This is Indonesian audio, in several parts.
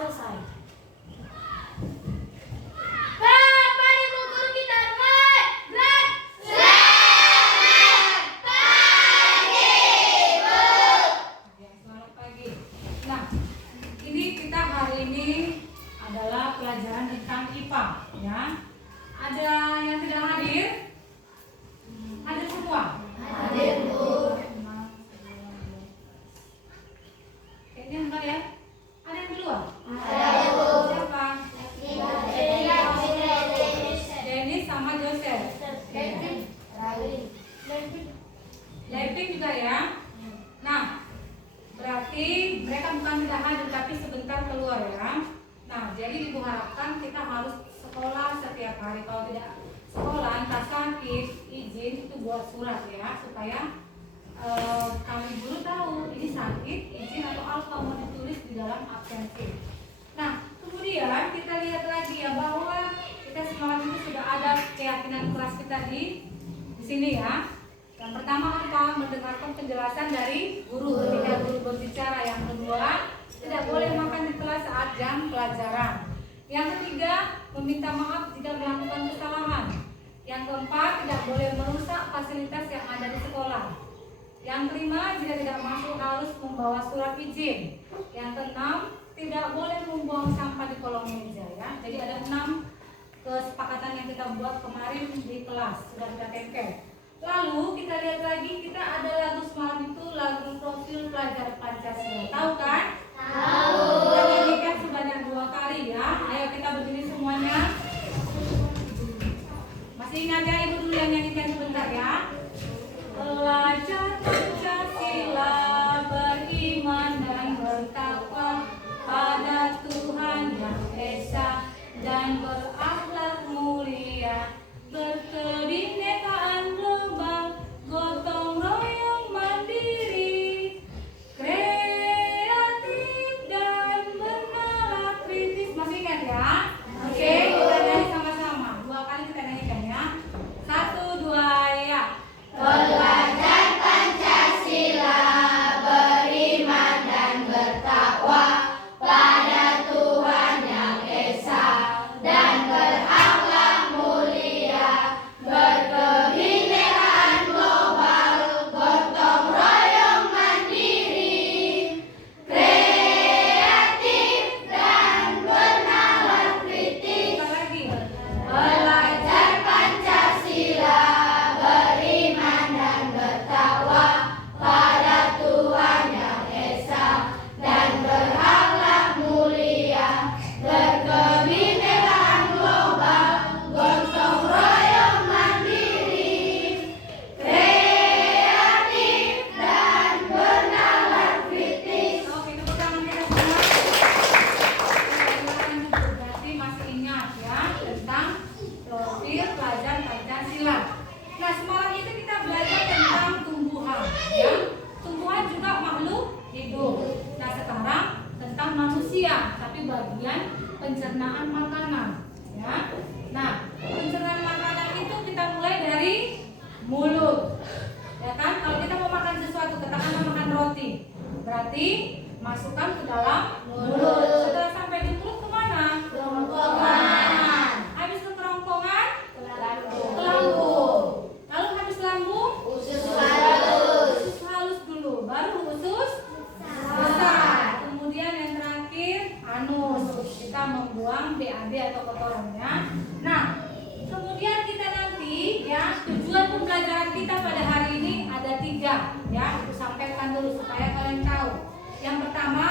selesai. Bapak Ibu guru kita mulai. Selamat pagi. Nah, ini kita hari ini adalah pelajaran tentang IPA, ya. Ada yang tidak hadir? Hadir semua? Hadir, Bu. Kayaknya enggak ya? Ada yang keluar? Ada, Bu. Siapa? Dennis sama Joseph. Leipzig juga ya. Nah, berarti mereka bukan tidak hadir tapi sebentar keluar ya. Nah, jadi ibu harapkan kita harus sekolah setiap hari. Kalau tidak sekolah, entah sakit, izin itu buat surat ya, supaya kami guru tahu ini sakit, izin atau apa mau ditulis di dalam absensi. Nah, kemudian kita lihat lagi ya bahwa kita semalam itu sudah ada keyakinan kelas kita di sini ya. Yang pertama apa? Mendengarkan penjelasan dari guru ketika guru berbicara. Yang kedua, tidak boleh makan di kelas saat jam pelajaran. Yang ketiga, meminta maaf jika melakukan kesalahan. Yang keempat, tidak boleh merusak fasilitas yang ada di sekolah. Yang kelima, jika tidak masuk harus membawa surat izin. Yang keenam, tidak boleh membuang sampah di kolong meja ya. Jadi ada 6 kesepakatan yang kita buat kemarin di kelas, sudah kita tempel. Lalu kita lihat lagi, kita ada lagu semalam itu lagu profil pelajar Pancasila. Tahu kan? Tahu. Kita nyanyikan sebanyak 2 kali ya. Ayo kita berdiri semuanya. Masih ingat ya, ibu dulu yang nyanyikan sebentar ya. Pelajar Pancasila beriman dan bertakwa pada Tuhan Yang Esa dan berakhlak mulia, berkebinekaan global, gotong royong mandiri, kreatif dan bernalar kritis. Masih ingat ya? Oke, kita nyanyi sama-sama. 2 kali kita nyanyikan ya. 1, 2, ya. Pelajar Pancasila beriman dan bertakwa pada Tuhan Yang Esa dan berakhlak mulia, berkebinekaan global, gotong royong mandiri, kreatif dan bernalar kritis. Sekali lagi. Pelajar Pancasila beriman dan bertakwa pada Tuhan Yang Esa dan berakhlak mulia, berkebinekaan global, gotong royong mandiri, kreatif dan bernalar kritis. Oke, tepuk tangan kita semua. Silakan duduk. Berarti masih ingat ya tentang profil pelajar Pancasila. Nah, semalam itu kita belajar tentang tumbuhan ya. Tumbuhan juga makhluk hidup. Nah, sekarang tentang manusia, tapi bagian pencernaan makanan ya. Nah, pencernaan makanan itu kita mulai dari mulut. Ya kan? Kalau kita mau makan sesuatu, katakanlah makan roti, berarti masukkan ke dalam mulut. Setelah sampai di mulut kemana? Kerongkongan. Habis ke kerongkongan, ke Lambung. lalu habis lambung, Usus halus. usus halus dulu, baru usus besar. Kemudian yang terakhir anus. Kita membuang BAB atau kotorannya. Nah, kemudian kita nanti ya, tujuan pembelajaran kita pada hari ini ada 3 ya. Aku sampaikan dulu supaya kalian tahu. Yang pertama,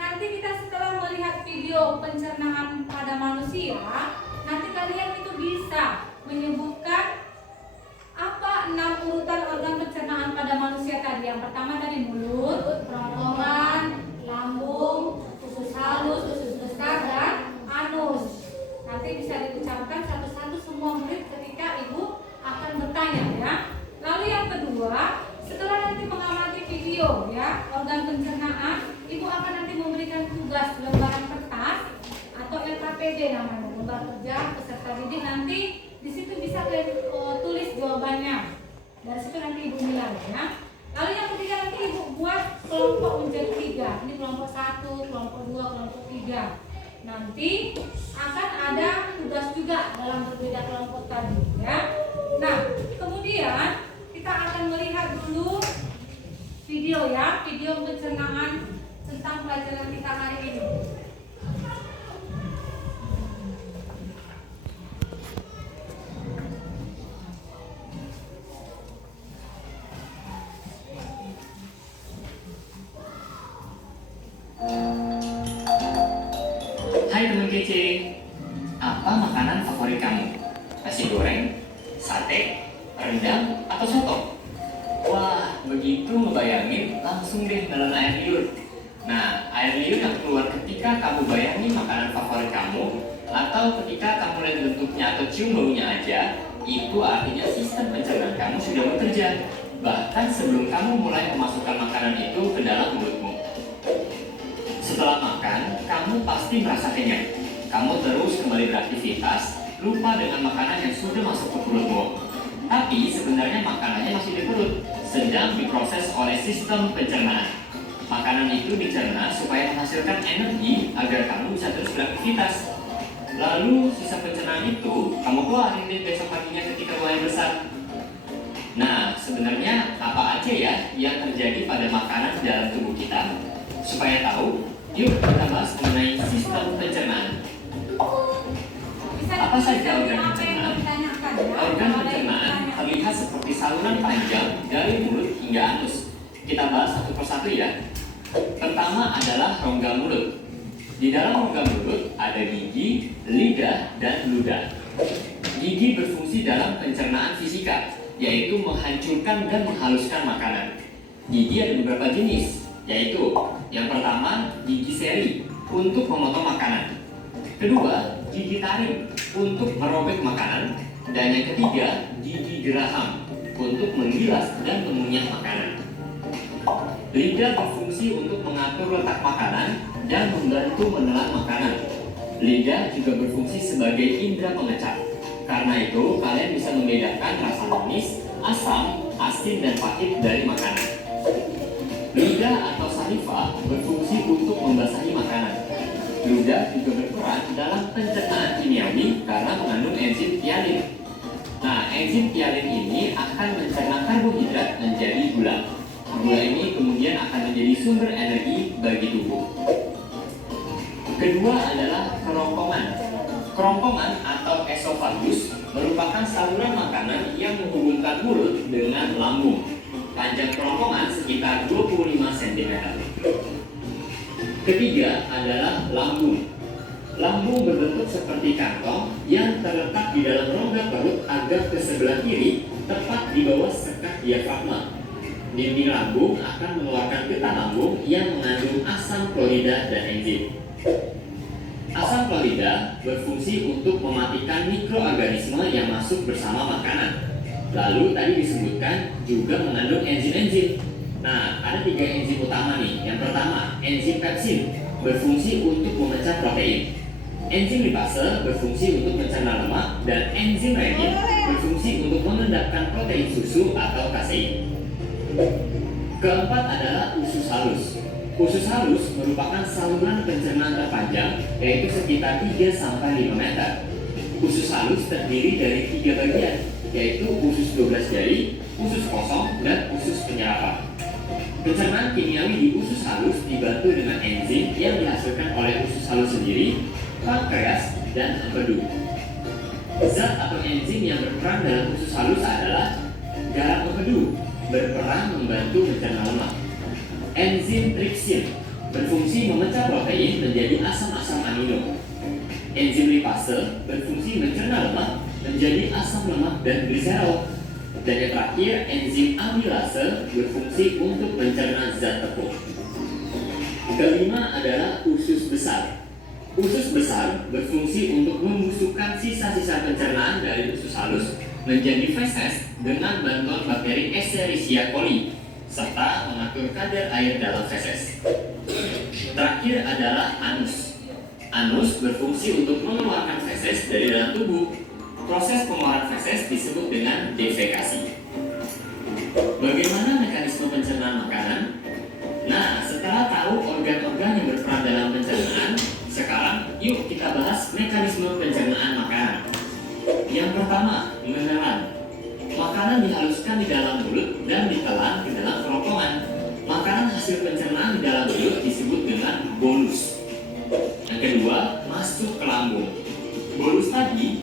nanti kita setelah melihat video pencernaan pada manusia, nanti kalian itu bisa menyebutkan apa 6 urutan organ pencernaan pada manusia tadi. Yang pertama tadi mulut, kerongkongan, lambung, usus halus, usus besar, dan anus. Nanti bisa diucapkan satu-satu semua murid ketika ibu akan bertanya ya. Lalu yang kedua, setelah nanti mengamati video ya organ pencernaan, ibu akan nanti memberikan tugas lembaran kertas atau LKPD namanya, lembar kerja peserta didik. Nanti di situ bisa kalian tulis jawabannya. Dari situ nanti ibu nilai ya. Lalu yang ketiga nanti ibu buat kelompok menjadi 3. Ini kelompok 1, kelompok 2, kelompok 3. Nanti akan ada tugas juga dalam berbeda kelompok tadi, ya. Nah, kemudian kita akan melihat dulu video, ya, video pencernaan tentang pelajaran kita hari ini. Hai teman kece, apa makanan favorit kamu? Nasi goreng, sate, rendang, atau soto? Wah, begitu ngebayangin langsung deh nelen air liur. Nah, air liur yang keluar ketika kamu bayangin makanan favorit kamu atau ketika kamu lihat bentuknya atau cium baunya aja, itu artinya sistem pencernaan kamu sudah bekerja. Bahkan sebelum kamu mulai memasukkan makanan itu ke dalam mulutmu. Setelah makan, kamu pasti merasa kenyang. Kamu terus kembali beraktivitas, lupa dengan makanan yang sudah masuk ke perutmu. Tapi sebenarnya makanannya masih di perut, sedang diproses oleh sistem pencernaan. Makanan itu dicerna supaya menghasilkan energi agar kamu bisa terus beraktivitas. Lalu sisa pencernaan itu kamu keluarin deh besok paginya ketika mulai besar. Nah, sebenarnya apa aja ya yang terjadi pada makanan dalam tubuh kita? Supaya tahu, yuk kita bahas mengenai sistem pencernaan. Apa saja organ pencernaan? Organ pencernaan terlihat seperti saluran panjang dari mulut hingga anus. Kita bahas satu persatu ya. Pertama adalah rongga mulut. Di dalam rongga mulut ada gigi, lidah, dan ludah. Gigi berfungsi dalam pencernaan fisika, yaitu menghancurkan dan menghaluskan makanan. Gigi ada beberapa jenis, yaitu yang pertama gigi seri untuk memotong makanan, kedua gigi taring untuk merobek makanan, dan yang ketiga gigi geraham untuk menggilas dan mengunyah makanan. Lidah berfungsi untuk mengatur letak makanan dan membantu menelan makanan. Lidah juga berfungsi sebagai indera pengecap. Karena itu kalian bisa membedakan rasa manis, asam, asin, dan pahit dari makanan. Lidah atau saliva berfungsi untuk membasahi makanan. Ludah juga berperan dalam pencernaan kimiawi karena mengandung enzim tialin. Nah, enzim tialin ini akan mencerna karbohidrat menjadi gula. Gula ini kemudian akan menjadi sumber energi bagi tubuh. Kedua adalah kerongkongan. Kerongkongan atau esofagus merupakan saluran makanan yang menghubungkan mulut dengan lambung. Panjang kerongkongan sekitar 25 cm. Ketiga adalah lambung. Lambung berbentuk seperti kantong yang terletak di dalam rongga perut agak ke sebelah kiri, tepat di bawah sekat diafragma. Dinding lambung akan mengeluarkan getah lambung yang mengandung asam klorida dan enzim. Asam klorida berfungsi untuk mematikan mikroorganisme yang masuk bersama makanan. Lalu tadi disebutkan juga mengandung enzim-enzim. Nah, ada 3 enzim utama nih. Yang pertama, enzim pepsin berfungsi untuk memecah protein. Enzim lipase berfungsi untuk mencerna lemak, dan enzim renin berfungsi untuk mengendapkan protein susu atau kasein. Keempat adalah usus halus. Usus halus merupakan saluran pencernaan terpanjang, yaitu sekitar 3-5 meter. Usus halus terdiri dari 3 bagian, yaitu usus 12 jari, usus kosong, dan usus penyerapan. Pencernaan kimiawi di usus halus dibantu dengan enzim yang dihasilkan oleh usus halus sendiri, pankreas, dan empedu. Zat atau enzim yang berperan dalam usus halus adalah garam empedu, berperan membantu mencerna lemak. Enzim tripsin berfungsi memecah protein menjadi asam-asam amino. Enzim lipase berfungsi mencerna lemak menjadi asam lemak dan gliserol. Dan yang terakhir, enzim amilase berfungsi untuk mencerna zat tepung. Kelima adalah usus besar. Usus besar berfungsi untuk membusukkan sisa-sisa pencernaan dari usus halus menjadi feses dengan bantuan bakteri Escherichia coli, serta mengatur kadar air dalam feses. Terakhir adalah anus. Anus berfungsi untuk mengeluarkan feses dari dalam tubuh. Proses pengeluaran feses disebut dengan defekasi. Bagaimana mekanisme pencernaan makanan? Nah, setelah tahu organ-organ yang berperan dalam pencernaan, sekarang yuk kita bahas mekanisme pencernaan makanan. Yang pertama, menelan. Makanan dihaluskan di dalam mulut dan ditelan ke dalam kerongkongan. Makanan hasil pencernaan di dalam mulut disebut dengan bolus. Yang kedua, masuk ke lambung. Bolus tadi